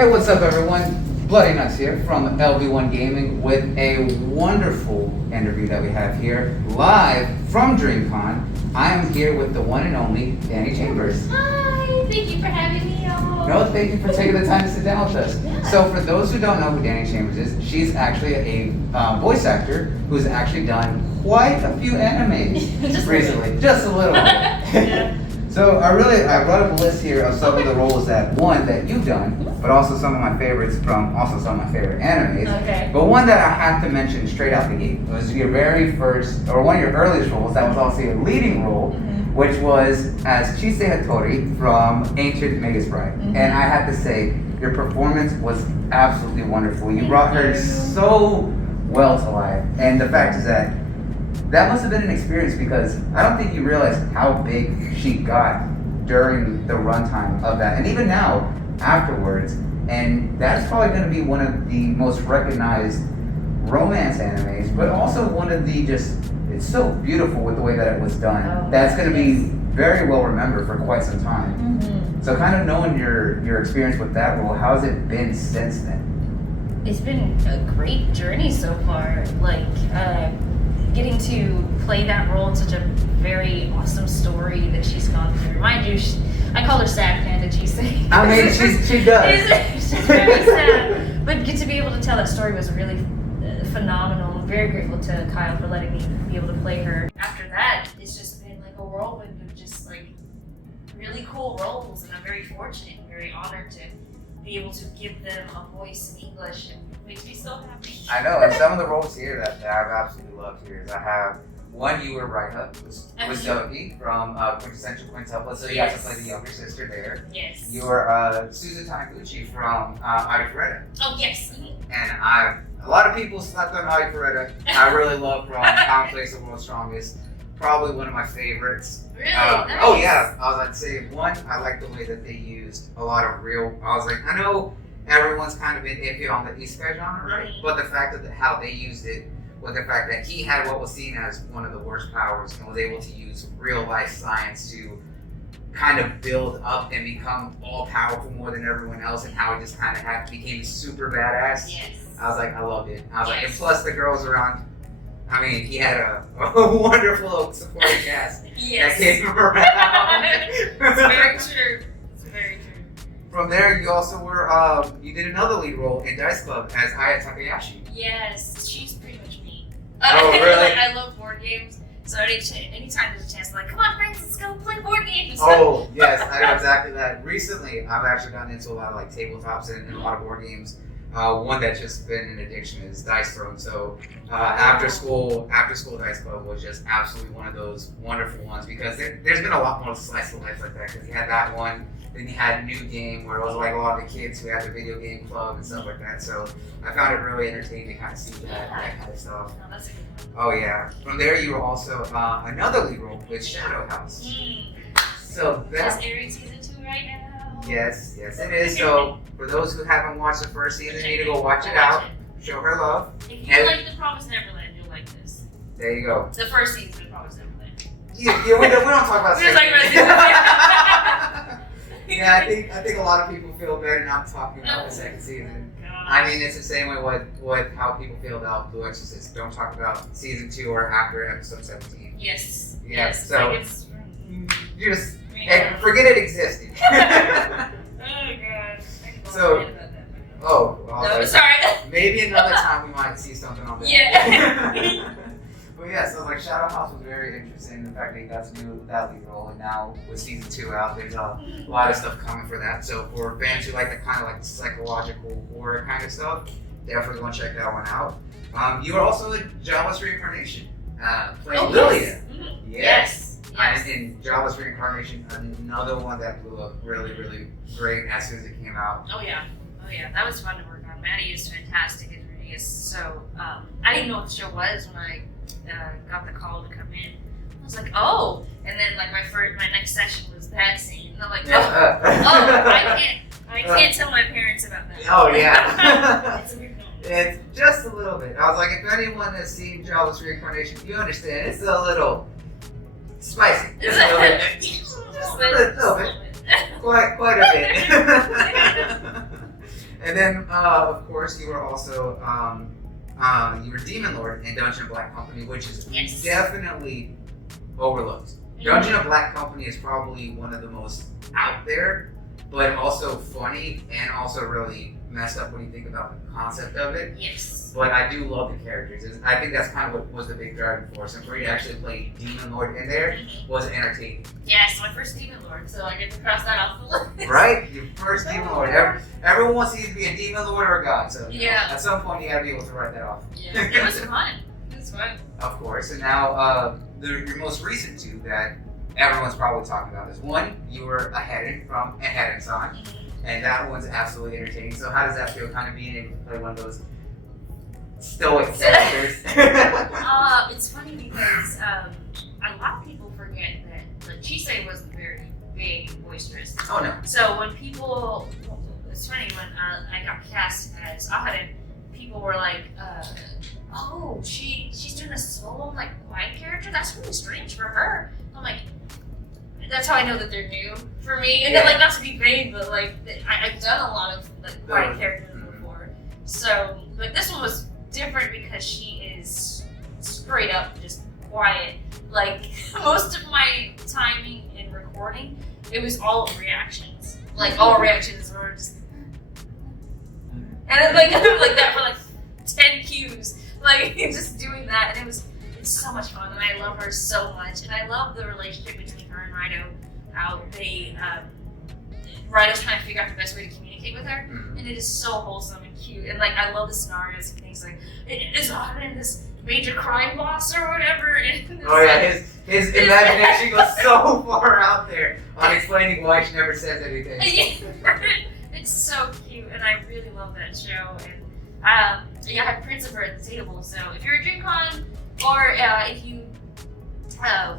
Hey, what's up everyone? Bloodie Nuts here from LV1 Gaming with a wonderful interview that we have here live from DreamCon. I am here with the one and only Dani Chambers. Hi, thank you for having me on. No, thank you for taking the time to sit down with us. Yeah. So for those who don't know who Dani Chambers is, she's actually a voice actor who's actually done quite a few animes recently. Just a little bit. Yeah. So I brought up a list here of some of the roles that you've done, but also some of my favorites from also some of my favorite animes. Okay. But one that I have to mention straight out the gate was your very first, or one of your earliest roles that was also your leading role, which was as Chise Hattori from Ancient Magus Bride. And I have to say, your performance was absolutely wonderful. You brought her so well to life. And the fact is that must have been an experience because I don't think you realize how big she got during the runtime of that. And even now, afterwards. And that's probably going to be one of the most recognized romance animes, but also one of the it's so beautiful with the way that it was done. Oh, that's going to be very well remembered for quite some time. So kind of knowing your experience with that role, how has it been since then? It's been a great journey so far. Like, getting to play that role in such a very awesome story that she's gone through. Mind you, I call her sad panda Chise. I mean, she does. She's very sad. But get to be able to tell that story was really phenomenal. I'm very grateful to Kyle for letting me be able to play her. After that, it's just been like a whirlwind of just like really cool roles, and I'm very fortunate and very honored to be able to give them a voice in English, and it makes me so happy. I know, and some of the roles here that I've absolutely loved here is I have one, you were right up with Sophie from Quintessential Quintuple, so you got to play the younger sister there. Yes. You were Susan Taniguchi from Aspirations. Oh yes. And a lot of people slept on Aspirations. I really love from Complex the World's Strongest. Probably one of my favorites. Really? Nice. Oh yeah, I'd say one, I like the way that they used a lot of real, I know everyone's kind of been iffy on the isekai genre, right? But the fact of how they used it, with the fact that he had what was seen as one of the worst powers and was able to use real life science to kind of build up and become all powerful more than everyone else, and how it just kind of became super badass. Yes. I was like, I loved it. I was like, and plus the girls around, I mean, he had a wonderful supporting cast that came around. It's very true. It's very true. From there, you also were, you did another lead role in Dice Club as Aya Takayashi. Yes, she's pretty much me. Oh, really? Like, I love board games, so anytime there's a chance, I'm like, come on, friends, let's go play board games. Oh, yes, I know exactly that. Recently, I've actually gotten into a lot of like tabletops and a lot of board games. One that's just been an addiction is Dice Throne. So after school Dice Club was just absolutely one of those wonderful ones, because there's been a lot more slice of life like that. Because you had that one, then you had New Game, where it was like a lot of the kids who had the video game club and stuff like that. So I found it really entertaining to kind of see that kind of stuff. No, that's a good one. Oh yeah. From there, you were also another lead role with Shadow House. So That's that. airing season 2 right now. Yes, it is. So for those who haven't watched the first season, you need to go watch it out. Show her love. If you like The Promised Neverland, you'll like this. There you go. The first season of The Promised Neverland. Yeah, we don't talk about We don't talk about season. Yeah, I think a lot of people feel better not talking about the second season. I mean, it's the same way with how people feel about Blue Exorcist. Don't talk about season 2 or after episode 17. Yes. Yeah, Yes. so Like it's, just forget it existed. Oh god. I can go So- on about that. Oh, well, No, sorry. maybe another time we might see something on that. Yeah. But yeah, so like Shadow House was very interesting. The fact that you got to do that lead role, and now with season 2 out, there's a lot of stuff coming for that. So for fans who like the kind of like psychological horror kind of stuff, definitely want to check that one out. You were also in Java's Reincarnation, playing Lilia. Yes. And in Java's Reincarnation, another one that blew up really, really great as soon as it came out. Oh yeah. That was fun to work on. Maddie is fantastic as Renee is so. I didn't know what the show was when I got the call to come in. I was like, oh, and then like my next session was that scene, and I'm like, I can't tell my parents about that. Oh yeah. It's a weird moment. It's just a little bit. I was like, if anyone has seen Java's Reincarnation, you understand it's a little spicy. Just a little bit. Just a little bit. Quite a bit. And then, of course, you were also you were Demon Lord in Dungeon of Black Company, which is definitely overlooked. Dungeon of Black Company is probably one of the most out there, but also funny and also really messed up when you think about the concept of it. Yes. But I do love the characters. I think that's kind of what was the big driving force. And for you to actually play Demon Lord in there was entertaining. Yes, my first Demon Lord, so I get to cross that off the list. Right? Your first Demon Lord. Everyone wants to either be a Demon Lord or a god, so you know, at some point you gotta be able to write that off. Yeah, it was fun. It was fun. Of course. And now, your most recent two that everyone's probably talking about is one, you were a Hedon from a Hedon-san. And that one's absolutely entertaining. So how does that feel, kind of being able to play one of those stoic characters? It's funny because a lot of people forget that Chisei wasn't very big and boisterous. Oh no. So when people, it's funny, when I got cast as Aharen, people were like, oh, she's doing a solo, like, quiet character? That's really strange for her. I'm like, that's how I know that they're new for me. And then, like, not to be vague, but like I've done a lot of like quiet characters before. So, but this one was different because she is straight up just quiet. Like most of my timing in recording, it was all reactions. Like all reactions were just, and then like that for like 10 cues, like just doing that, and it's so much fun, and I love her so much, and I love the relationship between her and Rido. How they, Rido's trying to figure out the best way to communicate with her, and it is so wholesome and cute, and like I love the scenarios and things like, is Aharen this major crime boss or whatever? And his imagination goes so far out there on explaining why she never says anything. It's so cute, and I really love that show, and I have prints of her at the table, so if you're at DreamCon, or if you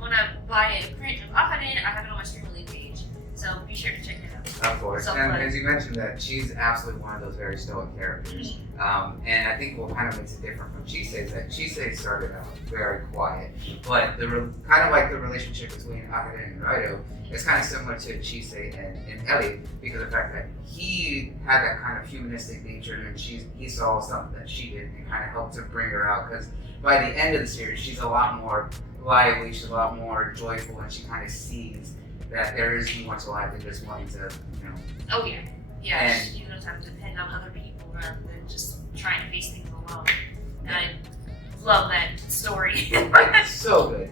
want to buy a print of Aharen, I have it on my Stream Elite page, so be sure to check it out. Of course, and as you mentioned that she's absolutely one of those very stoic characters, and I think what kind of makes it different from Chisei is that Chisei started out very quiet, but kind of like the relationship between Aharen and Rido is kind of similar to Chisei and Ellie, because of the fact that he had that kind of humanistic nature, and he saw something that she did and kind of helped to bring her out, because by the end of the series, she's a lot more lively, she's a lot more joyful, and she kind of sees that there is more to life than just wanting to, you know. Oh yeah, yeah. You don't have to depend on other people rather than just trying to face things alone. And I love that story. So good.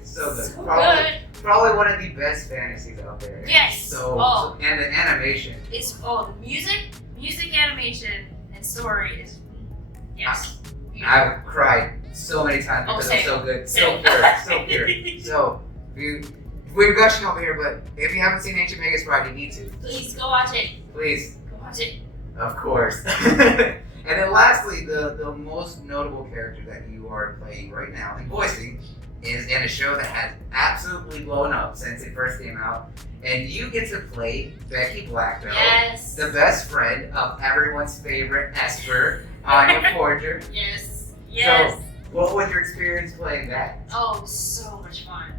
Probably one of the best fantasies out there. Yes. And the animation. It's the music, animation, and story is I've cried so many times because it's so good, so pure. So we're gushing over here, but if you haven't seen Ancient Magus Bride, you need to. Please go watch it. Please. Go watch it. Of course. And then lastly, the most notable character that you are playing right now and voicing is in a show that has absolutely blown up since it first came out. And you get to play Becky Blackbelt, the best friend of everyone's favorite Esper, Anya Forger. Yes. So, what was your experience playing that? Oh, so much fun.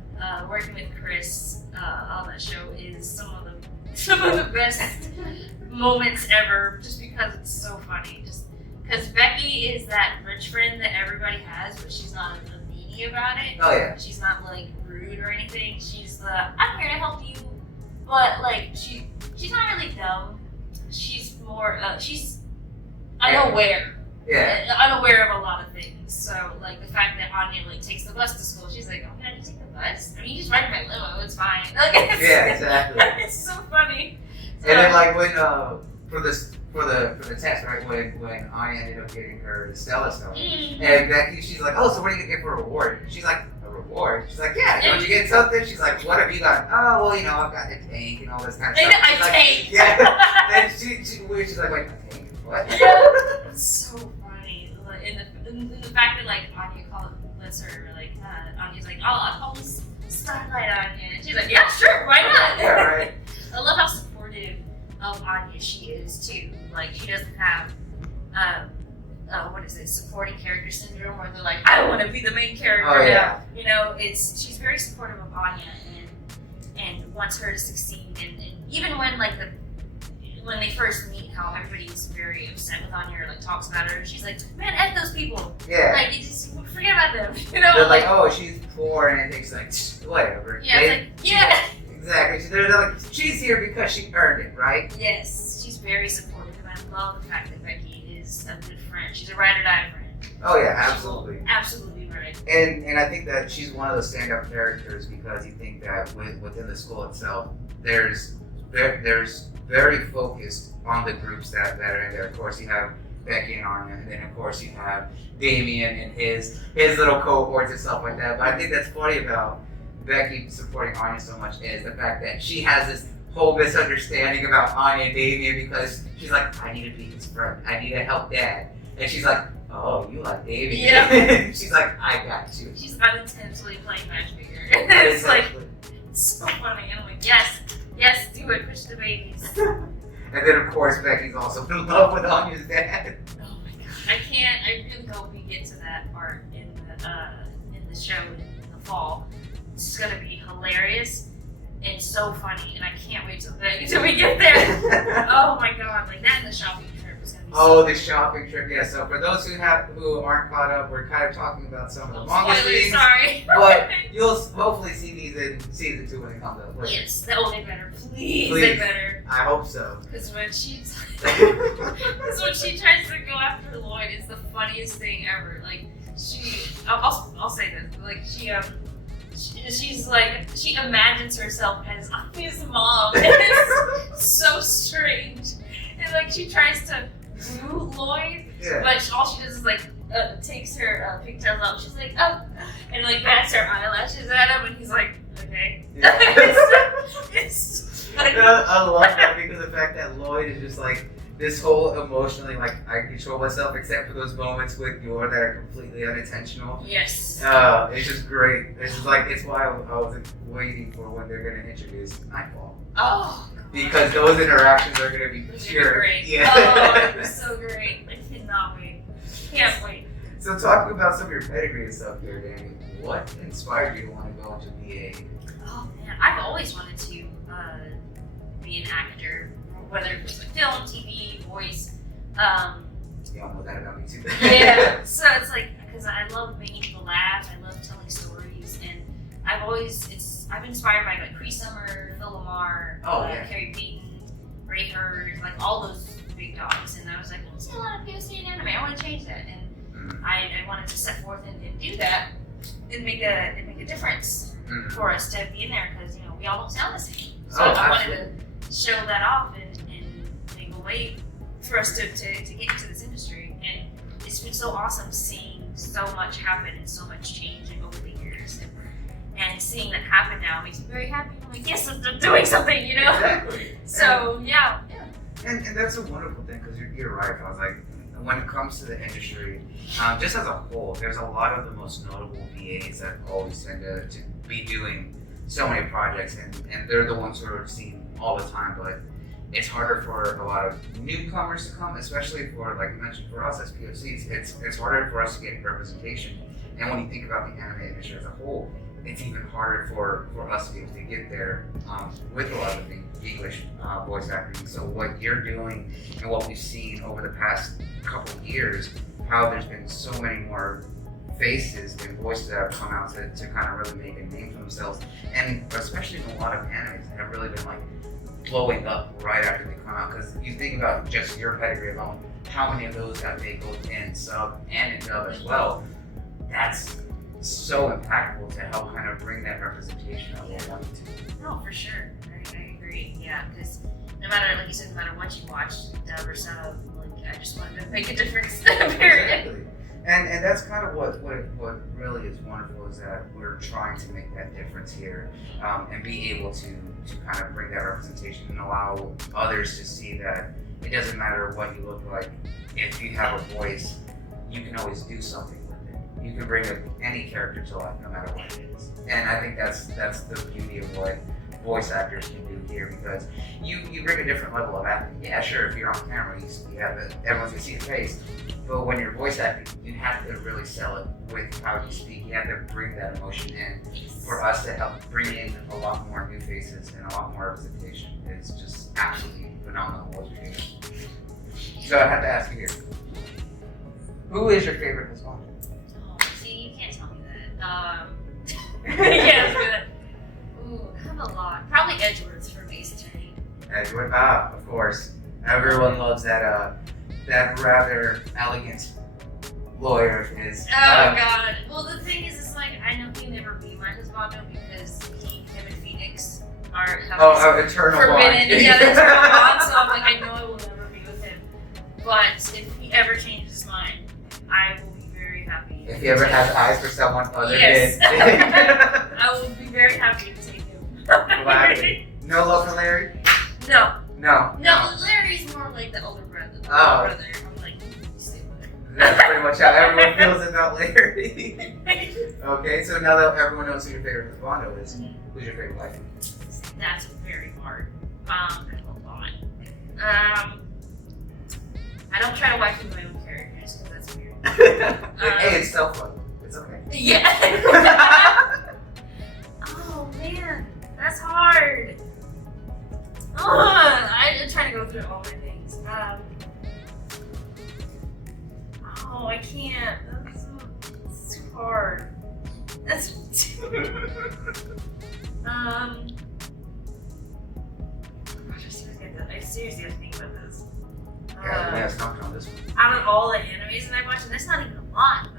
Working with Chris on that show is some of the best moments ever, just because it's so funny. Just because Becky is that rich friend that everybody has, but she's not a meanie about it. Oh yeah. She's not like rude or anything. She's I'm here to help you, but like she's not really dumb. She's more she's unaware. Yeah. Unaware of a lot of things. So like the fact that Anya like takes the bus to school, she's like, "Oh, can I just take the bus? I mean, you just ride my limo. It's fine." Like, yeah, exactly. It's so funny. So, and then like when for the test, right? When Anya ended up getting her Stella Stone, and Becky, she's like, "Oh, so what are you gonna get for a reward?" She's like, "A reward?" She's like, "Yeah, don't you get something?" She's like, "What have you got?" "Oh, well, you know, I've got the tank and all this kind of stuff." She's like, tank. Yeah. And she's like, "Wait, a tank? What?" It's so funny. In the fact that like Anya lets her like Anya's like, "Oh, I'll call this Starlight Anya," and she's like, "Yeah, sure, why not?" Yeah, right. I love how supportive of Anya she is too. Like she doesn't have supporting character syndrome, where they're like, "I don't want to be the main character now." Yeah. You know, she's very supportive of Anya and wants her to succeed, and even when when they first meet, how everybody's very upset with Anya, or like talks about her. She's like, man, F those people. Yeah. Like, you just forget about them. You know? They're like, oh, she's poor, and it's like, whatever. Yeah, it's like, yeah. Exactly. They're like, she's here because she earned it, right? Yes, she's very supportive, and I love the fact that Becky is a good friend. She's a ride or die friend. Oh yeah, absolutely. Absolutely right. And I think that she's one of those stand-up characters because you think that within the school itself, there's very focused on the groups that are in there. Of course, you have Becky and Anya, and then of course you have Damien and his little cohorts and stuff like that. But I think that's funny about Becky supporting Anya so much is the fact that she has this whole misunderstanding about Anya and Damien because she's like, I need to be his friend. I need to help Dad. And she's like, oh, you like Damien? Yeah. She's like, I got you. She's unintentionally playing matchmaker. It's like, it's so funny. And I'm like, yes, do it. Push the babies. And then of course Becky's also in love with Anya's dad. Oh my god. I really hope we get to that part in the show in the fall. It's just gonna be hilarious and so funny, and I can't wait till we get there. Oh my god, like that and the shopping trip is gonna be so The shopping trip, yeah. So for those who aren't caught up, we're kind of talking about some of the manga spoilers, readings. sorry. But you'll hopefully see these in season 2 when it comes up. Yes, they better. Please, they better. I hope so. Because when she tries to go after Lloyd, it's the funniest thing ever. Like I'll say this. Like she's like, she imagines herself as Anya's mom. And it's so strange. And like she tries to woo Lloyd, but all she does is like takes her pigtails out. She's like, oh, and like bats her eyelashes at him, and he's like, okay. Yeah. it's funny. I love that because of the fact that Lloyd is just like this whole emotionally, like, I control myself except for those moments with Yor that are completely unintentional. Yes. It's just great. It's just like, it's why I was waiting for when they're going to introduce Nightfall. Oh. Because those interactions are going to be pure. Great. Yeah. Oh, it was so great. I cannot wait. Can't wait. So talking about some of your pedigree and stuff here, Danny, what inspired you to want to go into VA? Oh man, I've always wanted to be an actor, whether it was like film, TV, voice. Y'all know that about me too. Yeah, so it's like, because I love making people laugh, I love telling stories, and I'm inspired by like Cree Summer, Phil Lamar, Carrie Payton, Ray Hurd, like all those big dogs, and I was like, I see a lot of POC in anime, I want to change that, and I wanted to set forth and do that, and make a difference for us to be in there, because we all don't sound the same, so I wanted to show that off and make a way for us to get into this industry. And it's been so awesome seeing so much happen and so much change over the years. And seeing that happen now makes me very happy. I'm like, yes, I'm doing something, Exactly. So, yeah. And that's a wonderful thing, because you're right. I was like, when it comes to the industry, just as a whole, there's a lot of the most notable VAs that always tend to be doing so many projects, and they're the ones who are seen all the time, but it's harder for a lot of newcomers to come, especially for, like you mentioned, for us as POCs. It's harder for us to get representation. And when you think about the anime industry as a whole, it's even harder for us to be able to get there with a lot of the English voice acting. So what you're doing and what we've seen over the past couple of years, how there's been so many more faces and voices that have come out to kind of really make a name for themselves, and especially in a lot of animes that have really been like blowing up right after they come out. Because you think about just your pedigree alone, how many of those have made both in sub and in dub as well. That's so impactful to help kind of bring that representation that we're wanting to. No, for sure. I agree. Yeah, because no matter, like you said, no matter what you watch, dub or sub, like I just wanted to make a difference. Period. Exactly. And that's kind of what really is wonderful, is that we're trying to make that difference here, and be able to kind of bring that representation and allow others to see that it doesn't matter what you look like. If you have a voice, you can always do something with it. You can bring any character to life, no matter what it is. And I think that's the beauty of what voice actors can do here, because you bring a different level of acting. Yeah, sure, if you're on camera, everyone's gonna see your face. But when you're voice acting, you have to really sell it with how you speak. You have to bring that emotion in for us to help bring in a lot more new faces and a lot more representation. It's just absolutely phenomenal. What was your favorite? So I have to ask you here. Who is your favorite Hispanic? Oh, see, you can't tell me that. Yeah, let's do that. Ooh, I have a lot. Probably Edgeworth for Ace Attorney. Edgeworth, of course. Everyone loves that rather elegant lawyer of his. Oh God. Well, the thing is, it's like I know he'll never be my husband because him and Phoenix are eternal forbidden. bond. Yeah, the eternal bond. So I'm like, I know I will never be with him. But if he ever changes his mind, I will be very happy. If he ever has eyes for someone other yes. than I will be very happy to take him. Gladly. No love for Larry? No. No. No, Larry's more like the older brother. Oh. I'm like, stay with him. That's pretty much how everyone feels about Larry. Okay, so now that everyone knows who your favorite Bondo is, who's your favorite wife? That's very hard. I have a lot. I don't try to wife my own characters because that's weird. Hey, it's so fun. It's okay. Yeah. Oh man, that's hard. I'm trying to go through all my things. I can't. That's too hard. That's too. I seriously have to think about this. Yeah, we have stumped on this one. Out of all the animes that I watched, and that's not even a lot.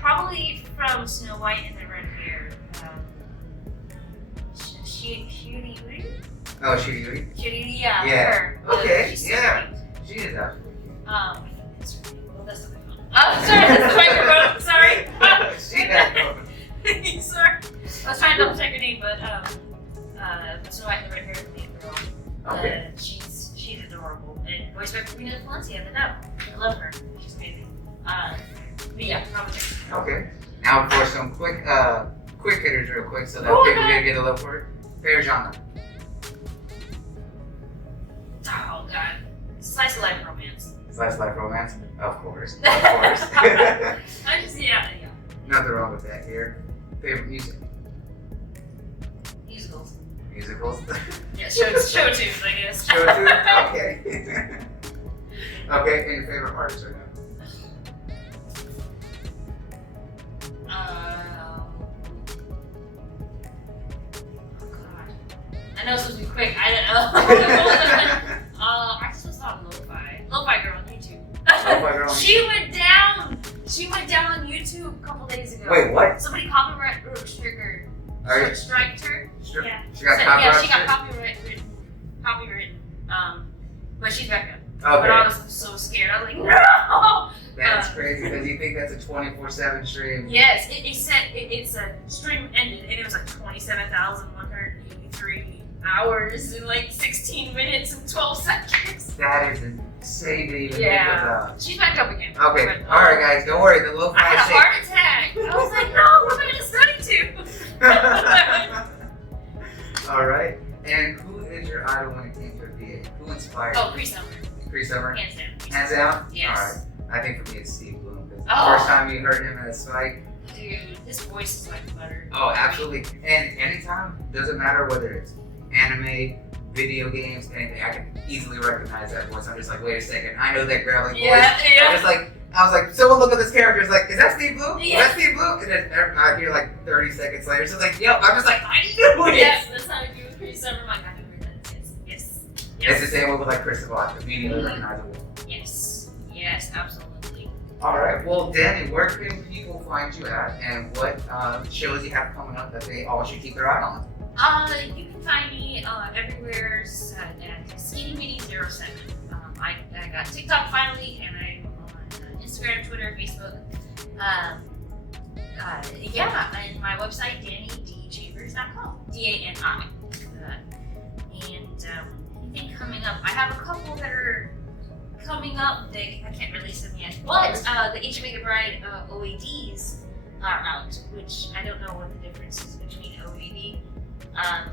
Probably from Snow White and the Red Hair. Shuri? Oh, Shuri? Shuri, yeah. Yeah. Her. Okay, She's so yeah. sweet. She is absolutely cute. Well, that's not my phone. Oh, sorry, that's the microphone. Sorry. She has Sorry. I was trying to double check her name, but Snow White and the Red Hair is the main girl. Okay. She's adorable. And voiced by Karina Valencia, the dub. I love her. She's amazing. But yeah, probably. Okay. Now for some quick hitters real quick so that people can get a little for it. Favorite genre? Oh god. Slice of life romance. Slice of life romance? Of course. Of course. I just, yeah. Nothing wrong with that here. Favorite music? Musicals. Musicals? Yeah, show tunes, I guess. Show tunes? Okay. Okay, and your favorite artist right now? Oh god. I know this was be quick. I don't know. I just saw Lo-Fi. Lo-Fi Girl on YouTube. Lo-Fi Girl on She went down. She went down on YouTube a couple days ago. Wait, what? Somebody copyright striked her. Yeah. She got Yeah, copyright? she got copywritten. But she's back up. Okay. But I was so scared. I was like, no! That's crazy because you think that's a 24/7 stream. Yes, it's a stream ended and it was like 27,183 hours in like 16 minutes and 12 seconds. That is insane to even think Yeah. about. She's back up again. Okay, But, alright guys, don't worry, the Lo-Fi I had a shake. heart attack. I was like, no, what am I gonna study to? Alright, and who is your idol when it came to a VA? Who inspired Oh, you? Pre-Summer. Pre-Summer? Hands down. Hands down? Yes. Alright. I think for me it's Steve Bloom. Because Oh. the first time you heard him at a spike, Dude, his voice is like butter. oh, absolutely. And anytime, doesn't matter whether it's anime, video games, anything, I can easily recognize that voice. I'm just like, wait a second, I know that gravelly voice. Yeah. I was like, someone look at this character, is like, is that Steve Bloom? Yeah. Is that Steve Bloom? And then I hear like 30 seconds later, so it's like, yo, I'm just like, I knew it! Yes, that's how I do with Pre-Summer. I'm like, I knew that. Yes. It's the same with like Christopher, immediately recognizable. Yes, absolutely. Alright, well, Dani, where can people find you at, and what shows you have coming up that they all should keep their eye on? You can find me everywhere at SkinnyMini07. I got TikTok finally, and I'm on Instagram, Twitter, Facebook. And my website, DaniChambers.com. DANI. Anything coming up? I have a couple that are coming up. I can't release them yet. But the HMega Bride OADs are out, which I don't know what the difference is between OAD. I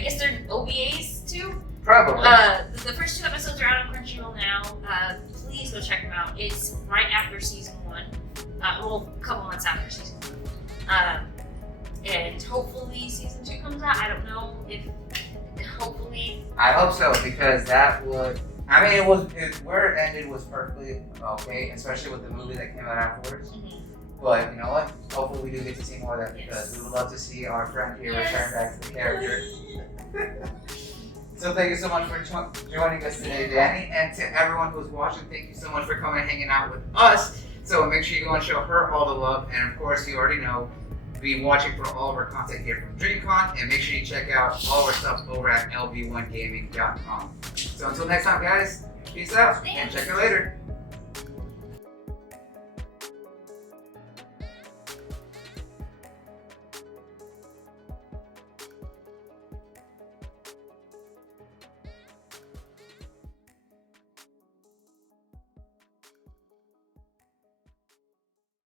guess they're OVAs too. Probably. The first 2 episodes are out on Crunchyroll now. Please go check them out. It's right after season 1. A couple months after season 1. and hopefully season 2 comes out. I don't know if hopefully. I hope so, because that would. I mean, where it ended was perfectly okay, especially with the movie that came out afterwards. But you know what? Hopefully we do get to see more of that, because we would love to see our friend here return back to the character. So thank you so much for joining us today, Dani, and to everyone who's watching, thank you so much for coming and hanging out with us. So make sure you go and show her all the love, and of course, you already know, be watching for all of our content here from DreamCon, and make sure you check out all of our stuff over at LV1gaming.com. So until next time, guys, peace out, and check you later.